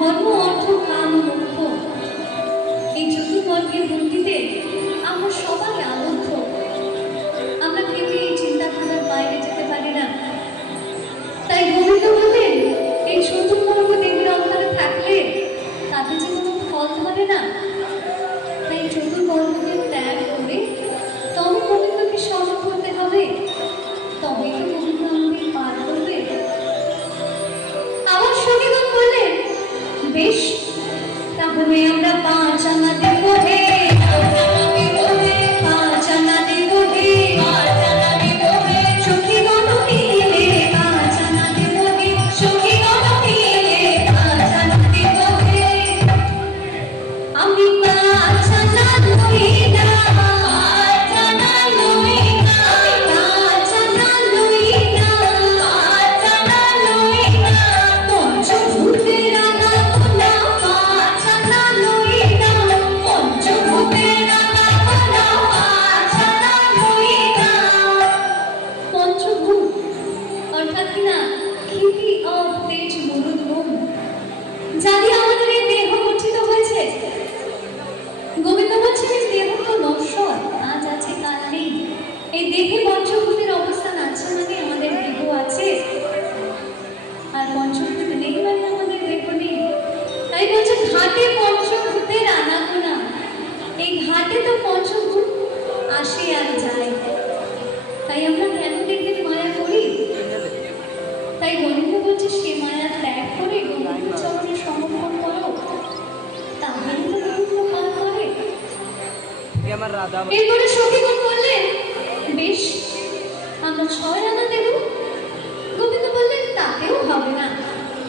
ধর্ম অর্থ কাম মোক্ষ এই চতুর্বর্গ বেশ, তাহলে আমরা পাঁচ আনা দেব হে, পাঁচ আনা দেব হে, সখীগণ মিলে পাঁচ আনা দেব হে, সখীগণ মিলে পাঁচ আনা দেব হে। আমি পাঁচ আনা লই না, পাঁচ আনা লই না, আমি পাঁচ আনা লই না, পাঁচ আনা লই না, পঞ্চভূতের আনাগোনা পাঁচ আনা লই না, পঞ্চভূতের আনাগোনা পাঁচ আনা লই না। পঞ্চভূত অর্থাৎ কিনা ক্ষিতি অব তেজ মরুদ বোম, যা দিয়ে আমাদের এই দেহ গঠিত হয়েছে। গোবিন্দ বলছেন এই দেহ তো নশ্বর, আজ আছে কাল নেই। এই দেহে পঞ্চভূতের অবস্থান আছে মানে আমাদের দেহ আছে, আর পঞ্চভূত নেই মানে আমাদের দেহ নেই। তাই বলছে ঘাটে পঞ্চভূতের আনাগোনা, এই ঘাটে তো পঞ্চভূত আসে আর যায়। তাই আমরা কেন দেহের মায়া করি? তাই গোবিন্দ বলছে সে মায়া ত্যাগ করে গোবিন্দ চরণে সমর্পণ করো, তাহলে তো গোবিন্দ পার করে। এরপরে সখীগণ বললেন বেশ, আমরা 6 আনা দেব। গোবিন্দ বললেন তাতেও হবে না,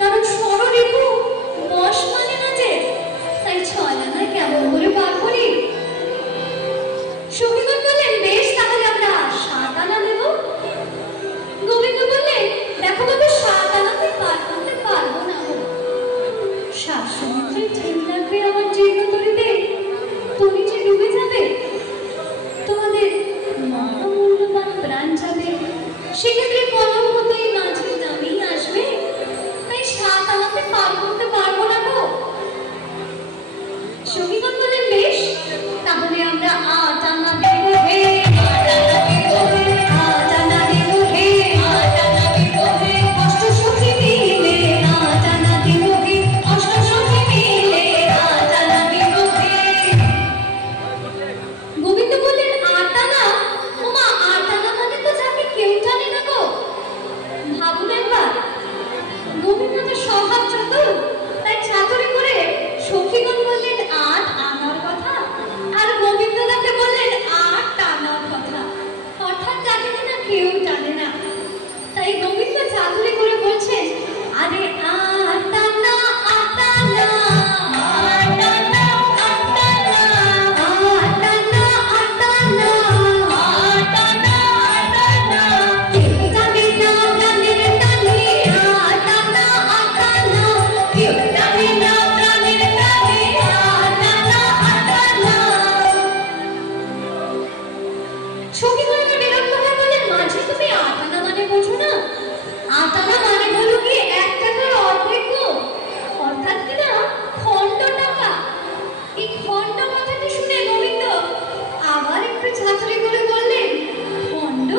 কারণ ষড়রিপু বশ মানে না যে, তাই 6 আনা কেমন করে পার করি? সখীগণ বললেন বেশ, তাহলে আমরা 7 আনা দেব। গোবিন্দ বললেন দেখো বাবু, 7 আনাতে পার করতে পারবো না, 7 সমুদ্রে ঠিক লাগবে আমার জীর্ণতরীতে, তুমি যে ডুবে যাবে, তোমাদের মহামূল্যবান প্রাণ যাবে, সেক্ষেত্রে কলম মতো এই মাঝে নামেই আসবে, তাই 7 আনাতে পার করতে পারবো না গো। সখীগণ বললেন বেশ, তাহলে আমরা 8 আনা দেব হে, 8 আনা দেব হে, 8 আনা দেব হে, 8 আনা দেব হে, অষ্ট সখী মিলে 8 আনা দেব হে, অষ্ট সখী মিলে 8 আনা দেব হে। গোবিন্দ বললেন 8 আনা? ওমা, 8 আনা মানে তো যাকে কেউ জানে না গো। ভাবুন একবার, গোবিন্দ তো স্বভাব চতুর, তাই চাতুরি করে সখীগণ বললেন 8 আনার কথা, আর গোবিন্দ তাকে বললেন 8 আনার কথা, অর্থাৎ যাকে কিনা কেউ জানে না। তাই গোবিন্দ চাতুরি করে বলছেন আরে 8 আনা, 8 আনা, 8 আনা, 8 আনা, 8 আনা, 8 আনা, 8 আনা, 8 আনা, কেউ জানে না প্রাণের টানে, 8 আনা, 8 আনা, কেউ জানে না প্রাণের টানে, 8 আনা, 8 আনা। সখীগণ বিরক্ত হয়ে বললেন মাঝি, তুমি 8 আনা মানে বোঝো না? 8 আনা মানে হলো কি 1 টাকার অর্ধেক গো, অর্থাৎ কিনা খণ্ড টাকা। এই খণ্ড কথাটি শুনে গোবিন্দ আবার একটু ছাত্রী করে বললেন খণ্ড?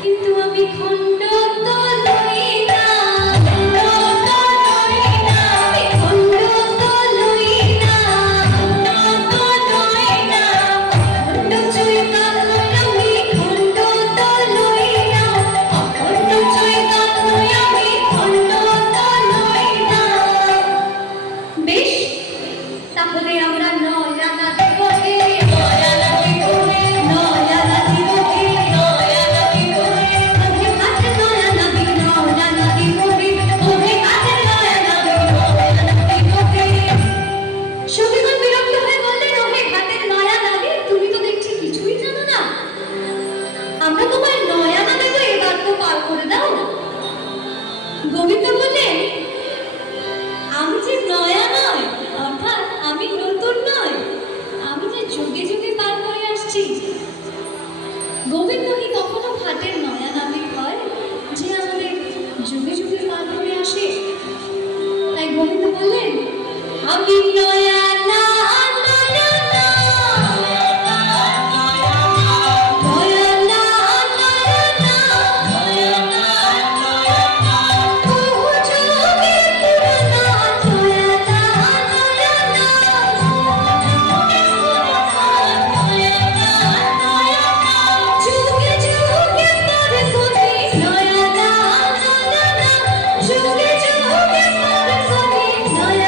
কিন্তু আমি খণ্ড তো লই না, খণ্ড তো লই না, আমি খণ্ড তো লই না, খণ্ড তো লই না, খণ্ড চৈতন্য আমি খণ্ড তো লই না, অখণ্ড চৈতন্য আমি খণ্ড তো লই না। বেশ, তাহলে আমরা 9 আনা দেব হে, 9 আনা দেব হে, 9 আনা দেব হে, 9 আনা দেব হে, ওহে কাছে 9 আনা দেব, 9 আনা দেব হে, ওহে কাছে 9 আনা দেব, 9 আনা দেব হে। সখীগণ বিরক্ত হয়ে বললেন ওহে ঘাটের 9 আনা দেব, তুমি তো দেখছি কিছুই জানো না, আমরা তোমার 9 আনা দেব, এবার তো পার করে দাও। গোবিন্দ বললেন আমি যে নয়া নয়, অর্থাৎ আমি নতুন নয়, আমি যে যুগে যুগে পার করে আসছি। গোবিন্দ কি কখনো ঘাটের নয়া নাবিক হয় যে আমাদের যুগে যুগে পার করে আসে? তাই গোবিন্দ বললেন আমি নয়া না, নয়া না, নয়া না, নয়া না, নয়া না, নয়া না, বহু যুগে পুরানা, নয়া না, নয়া না, নয়া না, নয়া না, যুগে যুগে পার করি, নয়া না, নয়া না, যুগে যুগে পার করি, নয়া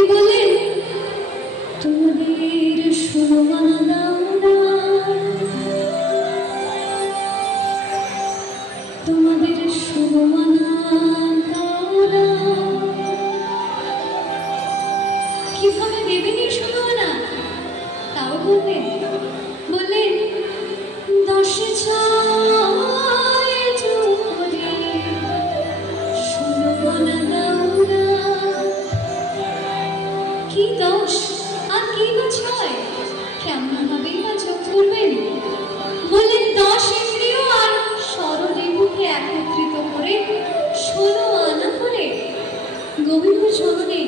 কবি বলেন, তোমাদের শুভমানা দাও না, তোমাদের শুভমানা দাও না। কিভাবে দেবেন এই শুভমানা? তাও বললেন, বললেন দশে ছয় জোরে শুভমানা দাও না। কি দশ আর কি বা ছয়, কেমন ভাবেই বা যোগ করবেন? বললেন 10 ইন্দ্রিয় আর সরদেবকে একত্রিত করে 16 আনা করে গোবিন্দ চরণে